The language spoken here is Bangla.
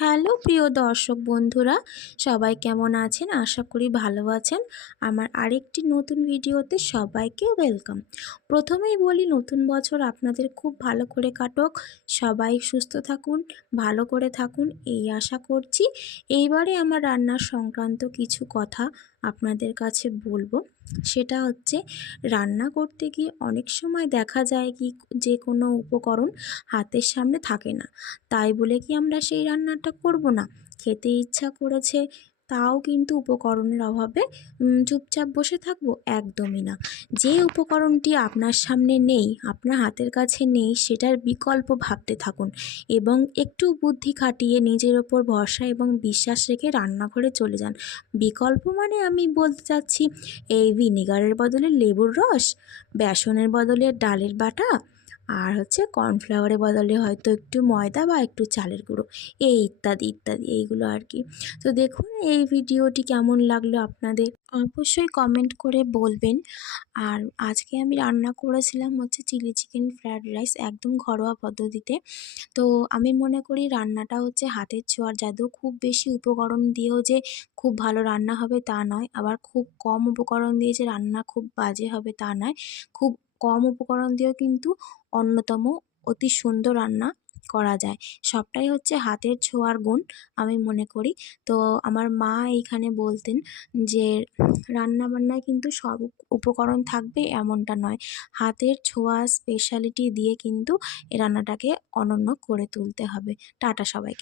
হ্যালো প্রিয় দর্শক বন্ধুরা, সবাই কেমন আছেন? আশা করি ভালো আছেন। আমার আরেকটি নতুন ভিডিওতে সবাইকে ওয়েলকাম। প্রথমেই বলি, নতুন বছর আপনাদের খুব ভালো করে কাটুক, সবাই সুস্থ থাকুন, ভালো করে থাকুন এই আশা করছি। এইবারে আমার রান্নার সংক্রান্ত কিছু কথা আপনাদের কাছে বলবো। সেটা হচ্ছে, রান্না করতে গিয়ে অনেক সময় দেখা যায় কি, যে কোনো উপকরণ হাতের সামনে থাকে না। তাই বলে কি আমরা সেই রান্নাটা করব না? খেতে ইচ্ছা করেছে, তাও কিন্তু উপকরণের অভাবে চুপচাপ বসে থাকবো? একদমই না। যে উপকরণটি আপনার সামনে নেই, আপনার হাতের কাছে নেই, সেটার বিকল্প ভাবতে থাকুন এবং একটু বুদ্ধি খাটিয়ে নিজের ওপর ভরসা এবং বিশ্বাস রেখে রান্নাঘরে চলে যান। বিকল্প মানে আমি বলতে চাচ্ছি, এই ভিনেগারের বদলে লেবুর রস, বেসনের বদলে ডালের বাটা, আর হচ্ছে কর্নফ্লাওয়ারের বদলে হয়তো একটু ময়দা বা একটু চালের গুঁড়ো, এই ইত্যাদি ইত্যাদি এইগুলো আর কি। তো দেখুন, এই ভিডিওটি কেমন লাগলো আপনাদের অবশ্যই কমেন্ট করে বলবেন। আর আজকে আমি রান্না করেছিলাম হচ্ছে চিলি চিকেন ফ্রায়েড রাইস, একদম ঘরোয়া পদ্ধতিতে। তো আমি মনে করি রান্নাটা হচ্ছে হাতের ছোঁয়ার জাদু। খুব বেশি উপকরণ দিয়েও যে খুব ভালো রান্না হবে তা নয়, আবার খুব কম উপকরণ দিয়ে যে রান্না খুব বাজে হবে তা নয়। খুব কম উপকরণ দিয়েও কিন্তু অন্যতম অতি সুন্দর রান্না করা যায়। সবটাই হচ্ছে হাতের ছোঁয়ার গুণ, আমি মনে করি। তো আমার মা এইখানে বলতেন যে রান্নাবান্নায় কিন্তু সব উপকরণ থাকবে এমনটা নয়, হাতের ছোঁয়া স্পেশালিটি দিয়ে কিন্তু এই রান্নাটাকে অনন্য করে তুলতে হবে। টাটা সবাইকে।